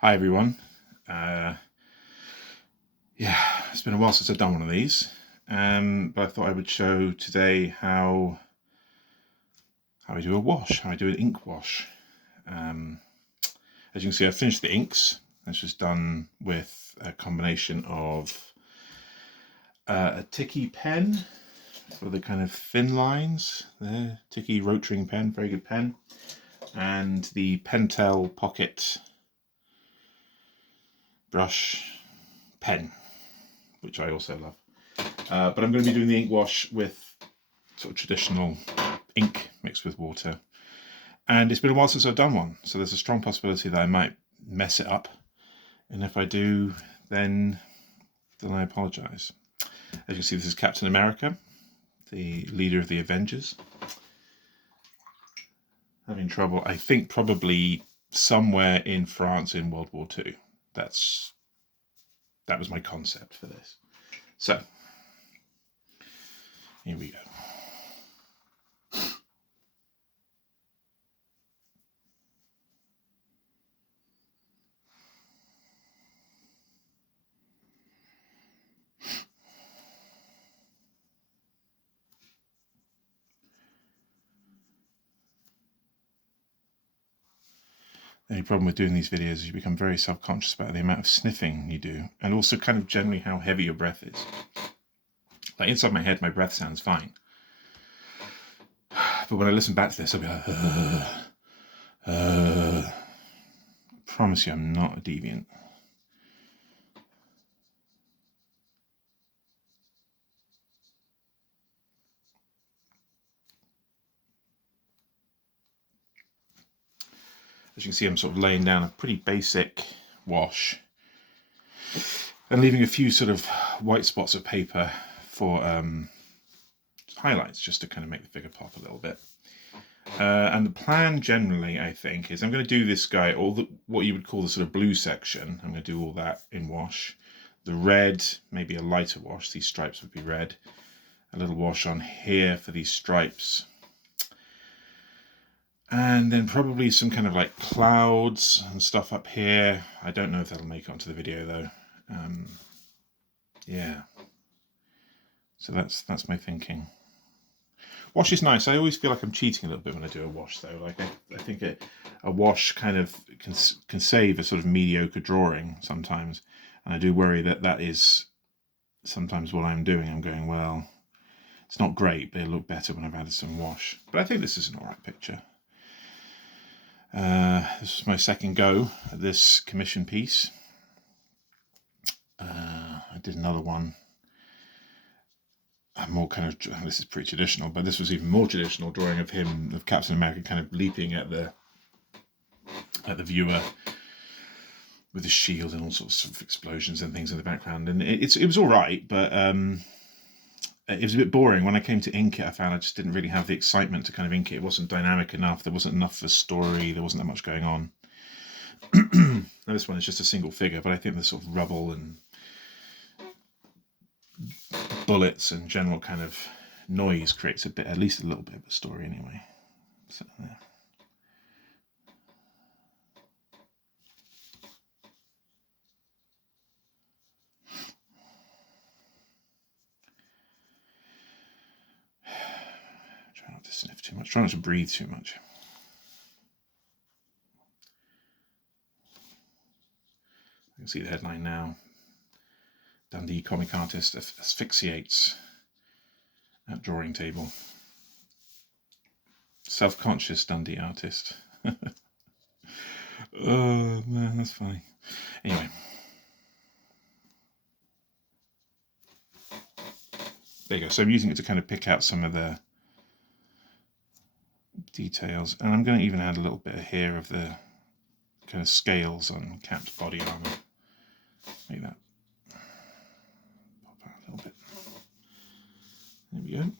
Hi everyone. Yeah, it's been a while since I've done one of these, but I thought I would show today how I do a wash, how I do an ink wash. As you can see, I've finished the inks. This was done with a combination of a Ticky pen for the kind of thin lines, the Ticky rotring pen, very good pen, and the Pentel Pocket brush pen, which I also love. But I'm going to be doing the ink wash with sort of traditional ink mixed with water. And it's been a while since I've done one, so there's a strong possibility that I might mess it up. And if I do, then I apologise. As you can see, this is Captain America, the leader of the Avengers. Having trouble, I think, probably somewhere in France in World War II. That was my concept for this. So, here we go. The only problem with doing these videos is you become very self-conscious about the amount of sniffing you do, and also kind of generally how heavy your breath is. Like inside my head, my breath sounds fine. But when I listen back to this, I'll be like, I promise you I'm not a deviant. As you can see, I'm sort of laying down a pretty basic wash and leaving a few sort of white spots of paper for highlights, just to kind of make the figure pop a little bit. And the plan generally, I think, is I'm going to do this guy, what you would call the sort of blue section. I'm going to do all that in wash. The red, maybe a lighter wash. These stripes would be red. A little wash on here for these stripes. And then probably some kind of like clouds and stuff up here. I don't know if that'll make it onto the video though. Yeah. So that's my thinking. Wash is nice. I always feel like I'm cheating a little bit when I do a wash though. Like I think a wash kind of can save a sort of mediocre drawing sometimes. And I do worry that is sometimes what I'm doing. I'm going, well, it's not great, but it'll look better when I've added some wash. But I think this is an alright picture. This was my second go at this commission piece. I did another one. More kind of, this is pretty traditional, but this was even more traditional drawing of him, of Captain America, kind of leaping at the viewer with his shield and all sorts of explosions and things in the background. And it was all right, but it was a bit boring. When I came to ink it, I found I just didn't really have the excitement to kind of ink it. It wasn't dynamic enough. There wasn't enough of a story. There wasn't that much going on. Now this one is just a single figure, but I think the sort of rubble and bullets and general kind of noise creates at least a little bit of a story anyway. So, yeah. Try not to sniff too much. Try not to breathe too much. You can see the headline now. Dundee comic artist asphyxiates at drawing table. Self-conscious Dundee artist. Oh man, that's funny. Anyway. There you go. So I'm using it to kind of pick out some of the details. And I'm going to even add a little bit here of the kind of scales on Cap's body armor. Make that pop out a little bit. There we go.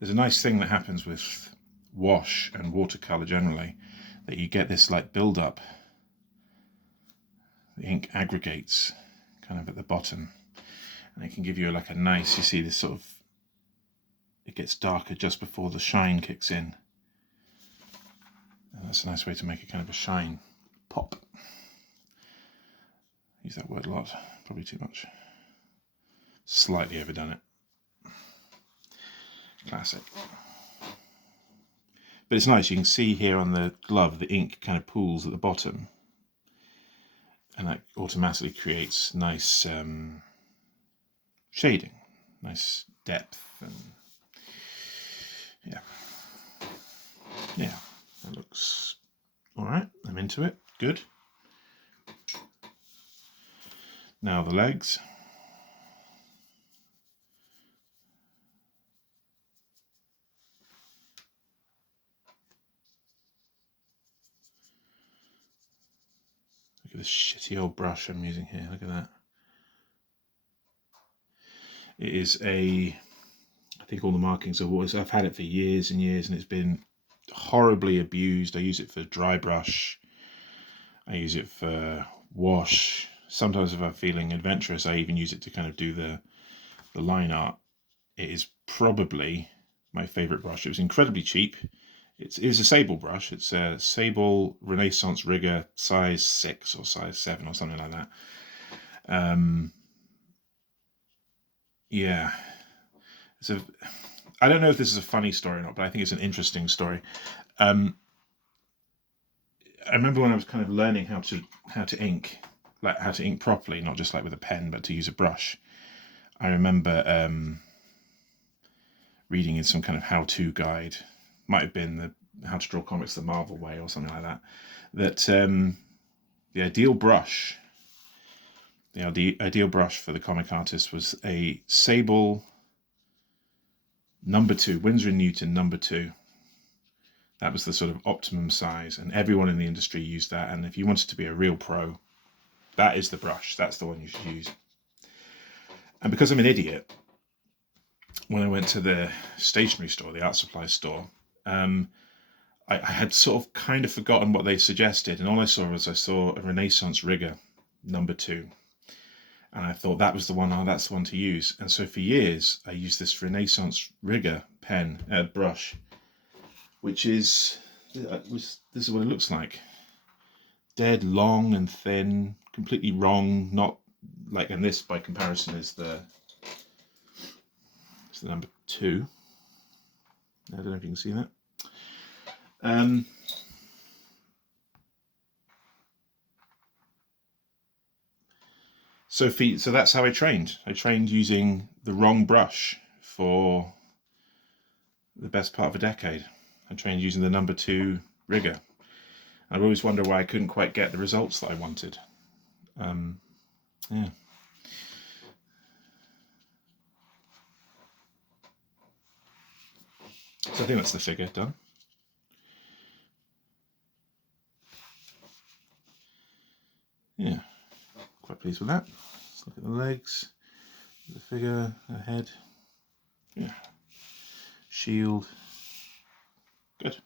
There's a nice thing that happens with wash and watercolor generally, that you get this like build up. The ink aggregates kind of at the bottom, and it can give you like a nice, you see this sort of, it gets darker just before the shine kicks in. And that's a nice way to make a kind of a shine pop. Use that word a lot, probably too much. Slightly overdone it. Classic. But it's nice, you can see here on the glove the ink kind of pools at the bottom, and that automatically creates nice shading, nice depth, and yeah, that looks alright. I'm into it. Good. Now the legs. Look at this shitty old brush I'm using here. Look at that. It is I think all the markings are always, I've had it for years and years, and it's been horribly abused. I use it for dry brush. I use it for wash. Sometimes if I'm feeling adventurous, I even use it to kind of do the line art. It is probably my favourite brush. It was incredibly cheap. It was a sable brush. It's a sable Renaissance Rigger size 6 or size 7 or something like that. Yeah. I don't know if this is a funny story or not, but I think it's an interesting story. I remember when I was kind of learning how to ink, like how to ink properly, not just like with a pen, but to use a brush. I remember reading in some kind of how-to guide, might have been the How to Draw Comics the Marvel Way or something like that, that the ideal brush for the comic artist was a sable number 2, Winsor & Newton number 2. That was the sort of optimum size, and everyone in the industry used that. And if you wanted to be a real pro, that is the brush. That's the one you should use. And because I'm an idiot, when I went to the stationery store, the art supply store, I had sort of kind of forgotten what they suggested, and all I saw a Renaissance Rigger number 2. And I thought that was the one, that's the one to use. And so for years, I used this Renaissance Rigger brush, which is, this is what it looks like. Dead long and thin, completely wrong, not like, and this by comparison is the number 2. I don't know if you can see that. So that's how I trained. I trained using the wrong brush for the best part of a decade. I trained using the number 2 Rigger. I always wonder why I couldn't quite get the results that I wanted. Yeah. So I think that's the figure done. Yeah, quite pleased with that. Let's look at the legs, the figure, the head. Yeah, shield. Good.